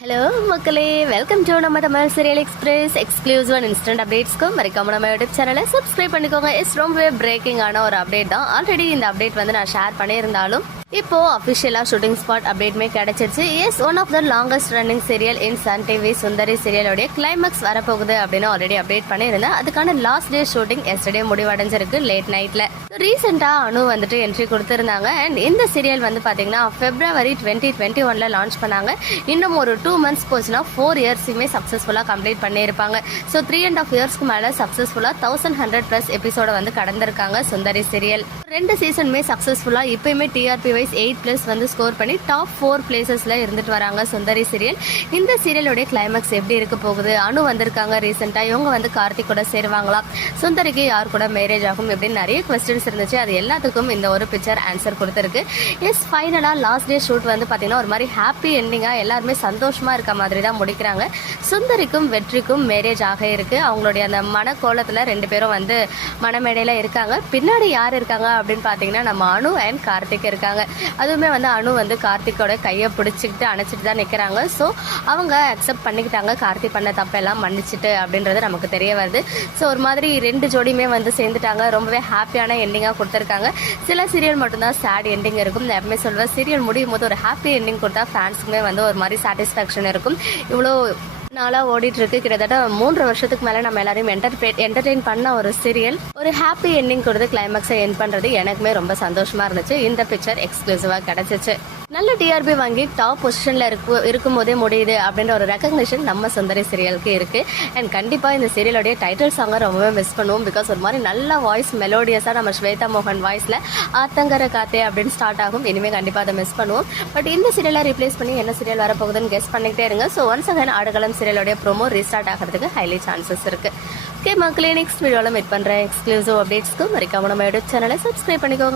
Hello மக்களே. Welcome to நம்ம Tamil serial express exclusive and instant அப்டேட்ஸ்க்கும் மறக்காம நம்ம யூடியூப் சேனலை சப்ஸ்கிரைப் பண்ணிக்கோங்க. இட்ஸ் ரொம்பவே பிரேக்கிங் ஆன ஒரு அப்டேட் தான். ஆல்ரெடி இந்த அப்டேட் வந்து நான் ஷேர் பண்ணியிருந்தாலும் இப்போ அபிஷியலா ஷூட்டிங் ஸ்பாட் அப்டேட்மே கிடைச்சிருச்சு. As one of the longest running serial in Sun TV Sundari சீரியலோடைய climax வரப்போகுது அப்படின்னு ஆல்ரெடி அப்டேட் பண்ணியிருந்தேன். அதுக்கான லாஸ்ட் டே ஷூட்டிங் எஸ்டர்டே முடிவடைஞ்சிருக்கு லேட் நைட்ல ரீசெண்டா அனு வந்துட்டு என்ட்ரி கொடுத்திருந்தாங்க. அண்ட் இந்த சீரியல் வந்து பாத்தீங்கன்னா பிப்ரவரி டுவெண்ட்டி டுவெண்ட்டி ஒன்ல லான்ச் பண்ணாங்க. இன்னும் ஒரு டூ மந்த்ஸ் போச்சுன்னா ஃபோர் இயர்ஸுமே சக்ஸஸ்ஃபுல்லாக கம்ப்ளீட் பண்ணியிருப்பாங்க. ஸோ த்ரீ அண்ட் ஆஃப் இயர்ஸ்க்கு மேலே சக்ஸஸ்ஃபுல்லாக தௌசண்ட் ஹண்ட்ரட் பிளஸ் எபிசோட வந்து கடந்திருக்காங்க சுந்தரி சீரியல் ரெண்டு சீசனுமே சக்ஸஸ்ஃபுல்லாக இப்பயுமே டிஆர்பி வைஸ் எயிட் ப்ளஸ் வந்து ஸ்கோர் பண்ணி டாப் ஃபோர் பிளேசஸில் இருந்துட்டு வராங்க சுந்தரி சீரியல் இந்த சீரியலுடைய கிளைமேக்ஸ் எப்படி இருக்க போகுது? அனு வந்திருக்காங்க ரீசெண்டாக இவங்க வந்து கார்த்திக் கூட சேருவாங்களா? சுந்தரிக்கு யார் கூட மேரேஜ் ஆகும் இப்படின்னு நிறைய கொஸ்டின்ஸ் இருந்துச்சு. அது எல்லாத்துக்கும் இந்த ஒரு பிக்சர் ஆன்சர் கொடுத்துருக்கு. எஸ் ஃபைனலாக லாஸ்ட் டே ஷூட் வந்து பார்த்தீங்கன்னா ஒரு மாதிரி ஹாப்பி எண்டிங்காக எல்லாருமே சந்தோஷமாக இருக்க மாதிரி தான் முடிக்கிறாங்க. சுந்தரிக்கும் வெற்றிக்கும் மேரேஜ் ஆக இருக்கு. அவங்களுடைய அந்த மனக்கோலத்தில் ரெண்டு பேரும் வந்து மனமேடையில் இருக்காங்க. பின்னாடி யார் இருக்காங்க அப்படின்னு பார்த்தீங்கன்னா நம்ம அனு அண்ட் கார்த்திக் இருக்காங்க. அதுவுமே வந்து அனு வந்து கார்த்திக்கோட கையை பிடிச்சிக்கிட்டு அணைச்சிட்டு தான் நிற்கிறாங்க ஸோ அவங்க அக்செப்ட் பண்ணிக்கிட்டாங்க. கார்த்திக் பண்ண தப்பெல்லாம் மன்னிச்சிட்டு அப்படின்றது நமக்கு தெரிய வருது. ஸோ ஒரு மாதிரி ரெண்டு ஜோடியுமே வந்து சேர்ந்துட்டாங்க. ரொம்பவே ஹாப்பியான எண்டிங்காக கொடுத்துருக்காங்க. சில சீரியல் மட்டும்தான் சேட் எண்டிங் இருக்கும். நான் எப்பவுமே சொல்வேன். சீரியல் முடியும் போது ஒரு ஹாப்பி எண்டிங் கொடுத்தா ஃபேன்ஸுக்குமே வந்து ஒரு மாதிரி சாட்டிஸ்ஃபேக்ஷன் இருக்கும். இவ்வளோ நாளாக ஓடிட்டு இருக்கு கிட்டத்தட்ட மூன்று வருஷத்துக்கு மேலே நம்ம எல்லாரையும் என்டர்டெயின் என்டர்டெயின் பண்ண ஒரு சீரியல் ஒரு ஹாப்பி எண்டிங் கொடுத்து கிளைமேக்ஸை என் பண்ணுறது எனக்குமே ரொம்ப சந்தோஷமா இருந்துச்சு. இந்த பிக்சர் எக்ஸ்க்ளூசிவாக கிடைச்சிச்சு. நல்ல டிஆர்பி வாங்கி டாப் பொசிஷனில் இருக்கு இருக்கும் போதே முடியுது அப்படின்ற ஒரு ரெக்கக்னிஷன் நம்ம சுந்தரி சீரியலுக்கு இருக்கு. அண்ட் கண்டிப்பாக இந்த சீரியலோடைய டைட்டில் சாங்கை ரொம்பவே மிஸ் பண்ணுவோம். பிகாஸ் ஒரு மாதிரி நல்ல வாய்ஸ் மெலோடியஸாக நம்ம ஸ்வேதா மோகன் வாய்ஸில் ஆத்தங்கர காத்தே அப்படின்னு ஸ்டார்ட் ஆகும். இனிமேல் கண்டிப்பாக அதை மிஸ் பண்ணுவோம். பட் இந்த சீரியலை ரீப்ளேஸ் பண்ணி என்ன சீரியல் வரப்போகுதுன்னு கெஸ் பண்ணிக்கிட்டே இருங்க. ஸோ ஒன்ஸ் அகன் ஆடுகளம் சீரியலுடைய ப்ரோமோ ரீஸ்டார்ட் ஆகிறதுக்கு ஹைலி சான்சஸ் இருக்கு. ஓகே மக்களே நெக்ஸ்ட் வீடியோவில் மீட் பண்ணுற எக்ஸ்க்ளூசிவ் அப்டேட்ஸ்க்கு மறக்காம நம்ம யூடியூப் சேனலை சப்ஸ்கிரைப் பண்ணிக்கோங்க.